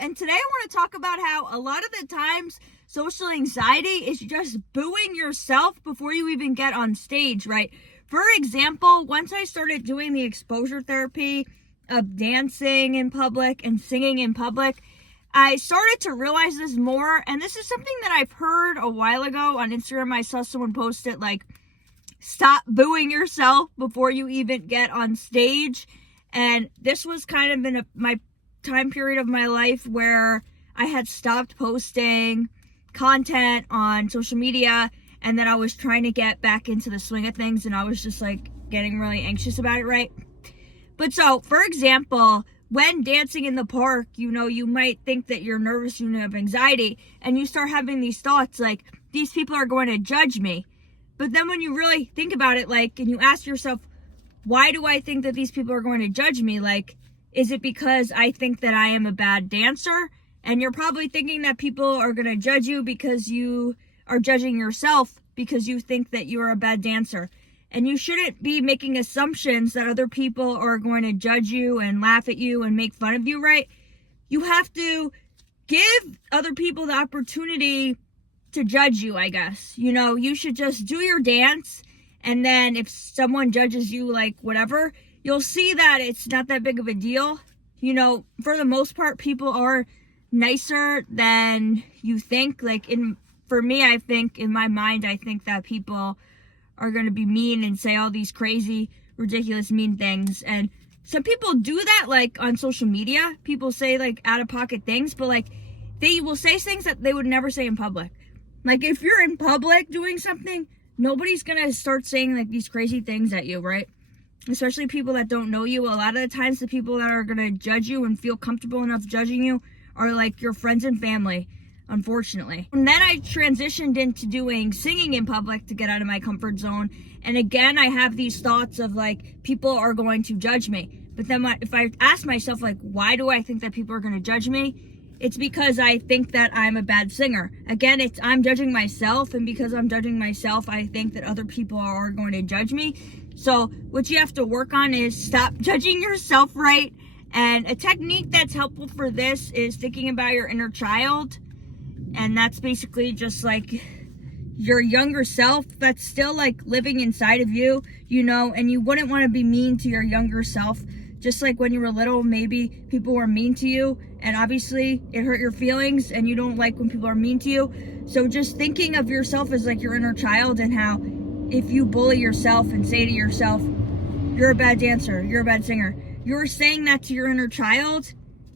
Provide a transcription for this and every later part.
and today I want to talk about how a lot of the times social anxiety is just booing yourself before you even get on stage, right? For example, once I started doing the exposure therapy of dancing in public and singing in public, I started to realize this more, and this is something that I've heard a while ago on Instagram. I saw someone post it, like, stop booing yourself before you even get on stage. And this was kind of in my time period of my life where I had stopped posting content on social media, and then I was trying to get back into the swing of things, and I was just like getting really anxious about it, right? But so, for example, when dancing in the park, you might think that you're nervous, you have anxiety, and you start having these thoughts like, these people are going to judge me. But then when you really think about it, like, and you ask yourself, why do I think that these people are going to judge me? Like, is it because I think that I am a bad dancer? And you're probably thinking that people are going to judge you because you are judging yourself because you think that you're a bad dancer. And you shouldn't be making assumptions that other people are going to judge you and laugh at you and make fun of you, right? You have to give other people the opportunity to judge you, I guess. You should just do your dance, and then if someone judges you, like, whatever, you'll see that it's not that big of a deal. For the most part, people are nicer than you think. Like, for me, I think, in my mind, I think that people are going to be mean and say all these crazy, ridiculous, mean things. And some people do that, like, on social media. People say, like, out-of-pocket things, but, like, they will say things that they would never say in public. Like, if you're in public doing something, nobody's going to start saying, like, these crazy things at you, right? Especially people that don't know you. A lot of the times, the people that are going to judge you and feel comfortable enough judging you are, like, your friends and family, unfortunately. And then I transitioned into doing singing in public to get out of my comfort zone. And again, I have these thoughts of, like, people are going to judge me. But then if I ask myself, like, why do I think that people are going to judge me? It's because I think that I'm a bad singer. Again, I'm judging myself, and because I'm judging myself, I think that other people are going to judge me. So what you have to work on is stop judging yourself, right? And a technique that's helpful for this is thinking about your inner child. And that's basically just like your younger self that's still, like, living inside of you, and you wouldn't want to be mean to your younger self. Just like when you were little, maybe people were mean to you, and obviously it hurt your feelings, and you don't like when people are mean to you. So just thinking of yourself as, like, your inner child, and how if you bully yourself and say to yourself, you're a bad dancer, you're a bad singer, you're saying that to your inner child.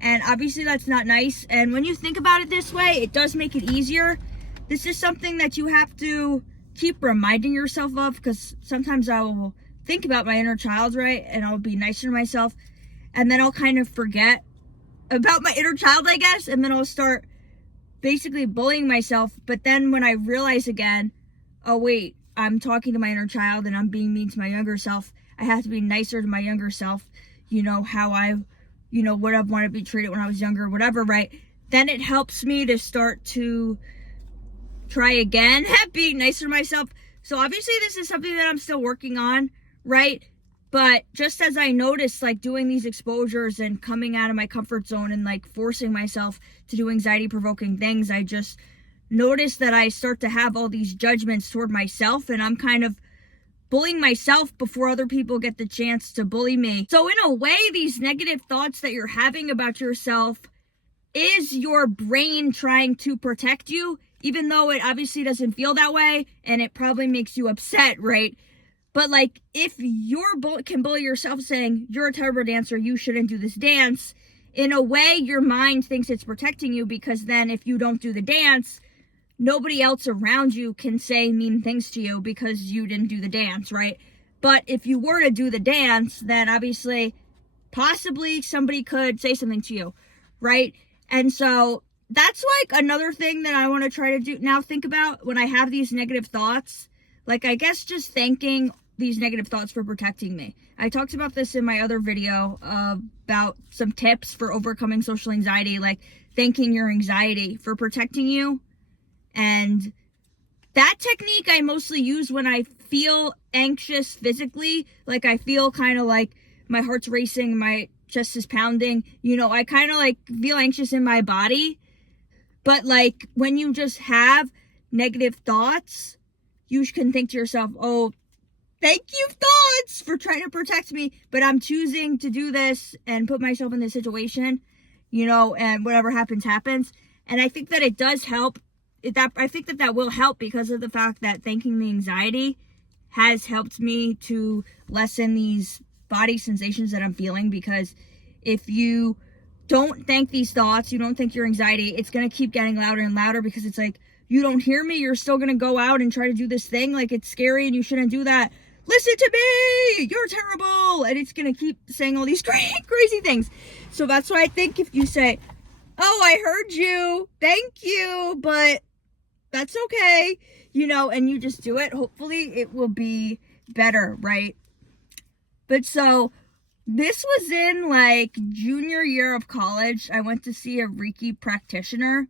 And obviously that's not nice. And when you think about it this way, it does make it easier. This is something that you have to keep reminding yourself of, because sometimes I will think about my inner child, right? And I'll be nicer to myself. And then I'll kind of forget about my inner child, I guess. And then I'll start basically bullying myself. But then when I realize again, oh wait, I'm talking to my inner child and I'm being mean to my younger self. I have to be nicer to my younger self. How I would have wanted to be treated when I was younger, whatever, right? Then it helps me to start to try again at being nicer to myself. So obviously this is something that I'm still working on, right? But just as I noticed, like, doing these exposures and coming out of my comfort zone and, like, forcing myself to do anxiety-provoking things, I just noticed that I start to have all these judgments toward myself, and I'm kind of bullying myself before other people get the chance to bully me. So in a way, these negative thoughts that you're having about yourself is your brain trying to protect you, even though it obviously doesn't feel that way, and it probably makes you upset, right? But, like, if you can bully yourself saying, you're a terrible dancer, you shouldn't do this dance, in a way, your mind thinks it's protecting you, because then if you don't do the dance, nobody else around you can say mean things to you because you didn't do the dance, right? But if you were to do the dance, then obviously, possibly somebody could say something to you, right? And so that's, like, another thing that I want to try to do now, think about when I have these negative thoughts. Like, I guess just thanking these negative thoughts for protecting me. I talked about this in my other video about some tips for overcoming social anxiety, like thanking your anxiety for protecting you. And that technique I mostly use when I feel anxious physically. Like, I feel kind of like my heart's racing, my chest is pounding, I kind of like feel anxious in my body. But like when you just have negative thoughts, you can think to yourself, oh, thank you, thoughts, for trying to protect me, but I'm choosing to do this and put myself in this situation, and whatever happens, happens. And I think that it does help. I think that will help because of the fact that thanking the anxiety has helped me to lessen these body sensations that I'm feeling. Because if you don't thank these thoughts, you don't thank your anxiety, it's going to keep getting louder and louder, because it's like, you don't hear me, you're still going to go out and try to do this thing, like it's scary and you shouldn't do that. Listen to me, you're terrible. And it's going to keep saying all these crazy things. So that's why I think if you say, oh, I heard you, thank you, but that's okay, and you just do it, hopefully it will be better, right? But so this was in like junior year of college. I went to see a Reiki practitioner,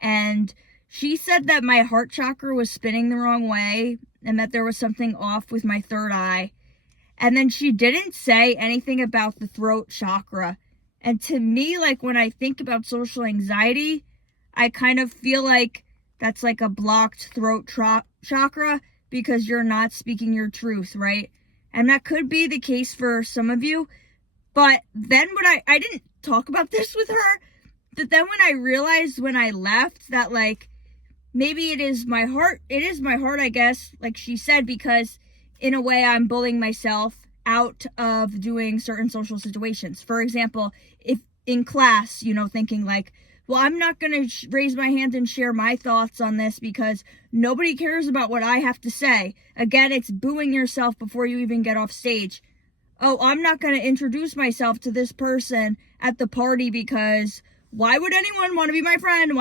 and she said that my heart chakra was spinning the wrong way and that there was something off with my third eye. And then she didn't say anything about the throat chakra. And to me, like when I think about social anxiety, I kind of feel like that's like a blocked throat chakra because you're not speaking your truth, right? And that could be the case for some of you. But then when I didn't talk about this with her, but then when I realized when I left that like, maybe it is my heart, I guess, like she said, because in a way I'm bullying myself out of doing certain social situations. For example, if in class, thinking like, well, I'm not going to raise my hand and share my thoughts on this because nobody cares about what I have to say. Again, it's booing yourself before you even get off stage. Oh, I'm not going to introduce myself to this person at the party because why would anyone want to be my friend?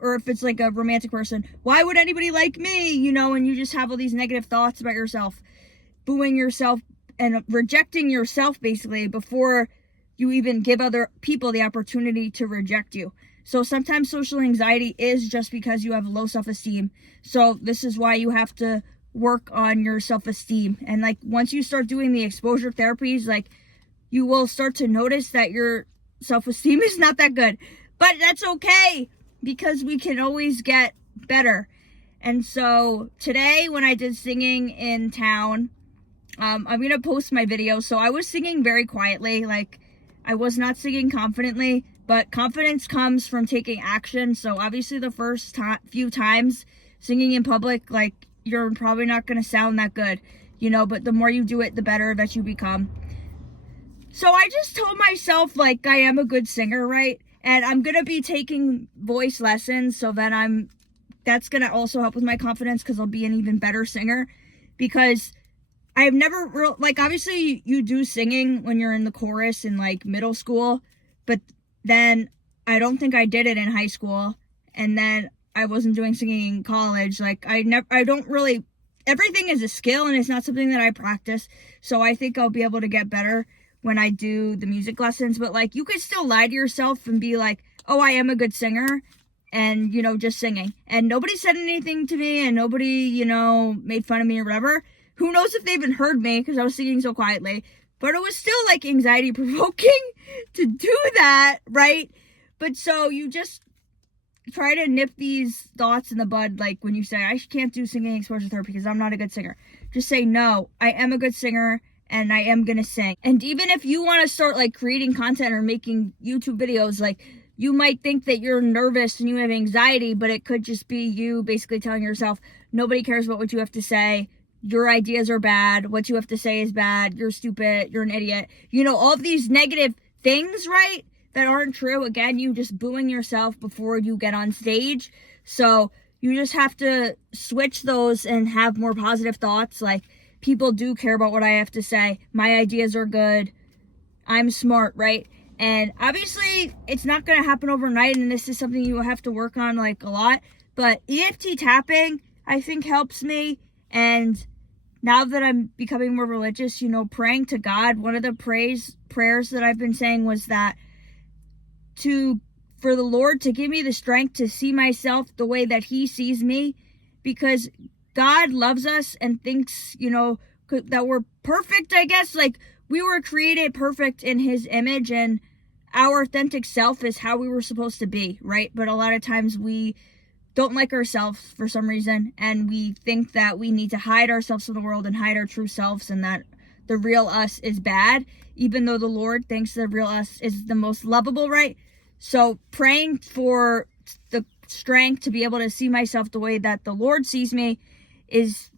Or if it's like a romantic person, why would anybody like me? And you just have all these negative thoughts about yourself, booing yourself and rejecting yourself basically before you even give other people the opportunity to reject you. So sometimes social anxiety is just because you have low self-esteem. So this is why you have to work on your self-esteem. And like once you start doing the exposure therapies, like you will start to notice that your self-esteem is not that good. But that's okay, because we can always get better. And so today when I did singing in town, I'm going to post my video. So I was singing very quietly, like I was not singing confidently, but confidence comes from taking action. So obviously the first few times singing in public, like you're probably not going to sound that good, but the more you do it, the better that you become. So I just told myself like I am a good singer, right? And I'm going to be taking voice lessons, so then that's going to also help with my confidence, because I'll be an even better singer. Because I've never obviously you do singing when you're in the chorus in like middle school, but then I don't think I did it in high school, and then I wasn't doing singing in college. Like everything is a skill and it's not something that I practice. So I think I'll be able to get better when I do the music lessons. But like you could still lie to yourself and be like, oh, I am a good singer, and just singing, and nobody said anything to me, and nobody made fun of me or whatever. Who knows if they even heard me because I was singing so quietly. But it was still like anxiety provoking to do that, right? But so you just try to nip these thoughts in the bud. Like when you say, I can't do singing exposure therapy because I'm not a good singer, just say, no, I am a good singer and I am gonna sing. And even if you want to start like creating content or making YouTube videos, like you might think that you're nervous and you have anxiety, but it could just be you basically telling yourself, nobody cares about what you have to say. Your ideas are bad. What you have to say is bad. You're stupid. You're an idiot. All of these negative things, right? That aren't true. Again, you just booing yourself before you get on stage. So you just have to switch those and have more positive thoughts. Like, people do care about what I have to say. My ideas are good. I'm smart, right? And obviously it's not going to happen overnight, and this is something you have to work on like a lot. But EFT tapping, I think, helps me. And now that I'm becoming more religious, praying to God, one of the prayers that I've been saying was that for the Lord to give me the strength to see myself the way that He sees me, because God loves us and thinks, that we're perfect, I guess. Like, we were created perfect in his image, and our authentic self is how we were supposed to be, right? But a lot of times we don't like ourselves for some reason, and we think that we need to hide ourselves from the world and hide our true selves, and that the real us is bad, even though the Lord thinks the real us is the most lovable, right? So praying for the strength to be able to see myself the way that the Lord sees me is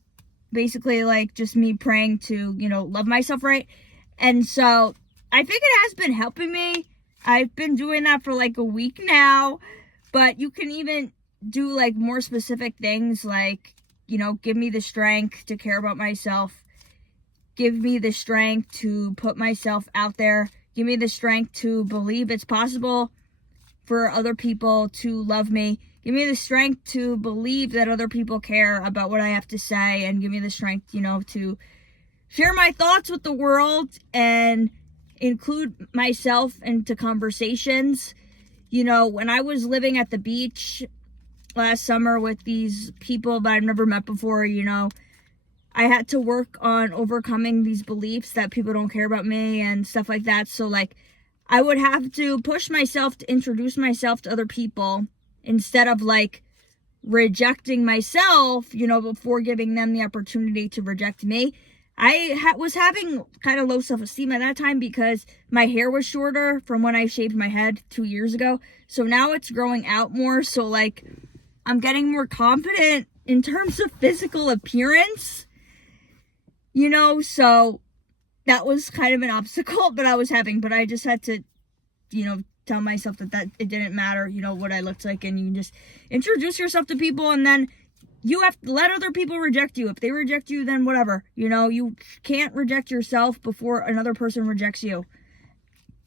basically like just me praying to, love myself, right? And so I think it has been helping me. I've been doing that for like a week now, but you can even do like more specific things like, give me the strength to care about myself. Give me the strength to put myself out there. Give me the strength to believe it's possible for other people to love me. Give me the strength to believe that other people care about what I have to say, and give me the strength, to share my thoughts with the world and include myself into conversations. When I was living at the beach last summer with these people that I've never met before, I had to work on overcoming these beliefs that people don't care about me and stuff like that. So like I would have to push myself to introduce myself to other people instead of like rejecting myself, before giving them the opportunity to reject me. I was having kind of low self-esteem at that time because my hair was shorter from when I shaved my head 2 years ago. So now it's growing out more. So like I'm getting more confident in terms of physical appearance, so that was kind of an obstacle that I was having, but I just had to, tell myself that it didn't matter, what I looked like, and you can just introduce yourself to people, and then you have to let other people reject you. If they reject you, then whatever, you can't reject yourself before another person rejects you.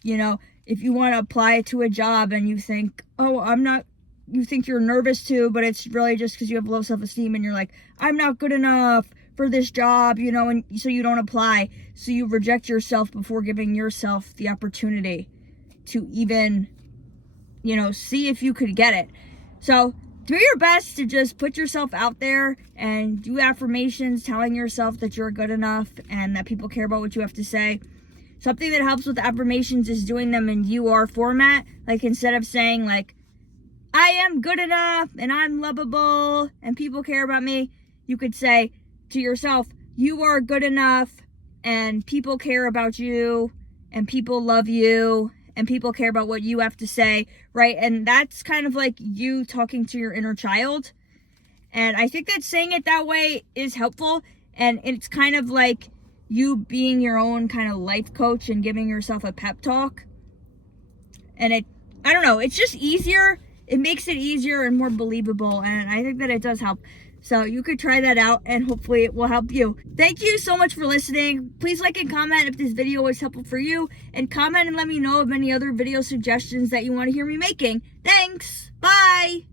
If you want to apply to a job and you think, you think you're nervous too, but it's really just because you have low self-esteem and you're like, I'm not good enough for this job, and so you don't apply. So you reject yourself before giving yourself the opportunity to even, see if you could get it. So do your best to just put yourself out there and do affirmations, telling yourself that you're good enough and that people care about what you have to say. Something that helps with affirmations is doing them in you are format. Like instead of saying like, I am good enough and I'm lovable and people care about me, you could say to yourself, you are good enough and people care about you and people love you and people care about what you have to say, right? And that's kind of like you talking to your inner child. And I think that saying it that way is helpful. And it's kind of like you being your own kind of life coach and giving yourself a pep talk. And I don't know, it's just easier. It makes it easier and more believable. And I think that it does help. So you could try that out and hopefully it will help you. Thank you so much for listening. Please like and comment if this video was helpful for you. And comment and let me know of any other video suggestions that you want to hear me making. Thanks. Bye.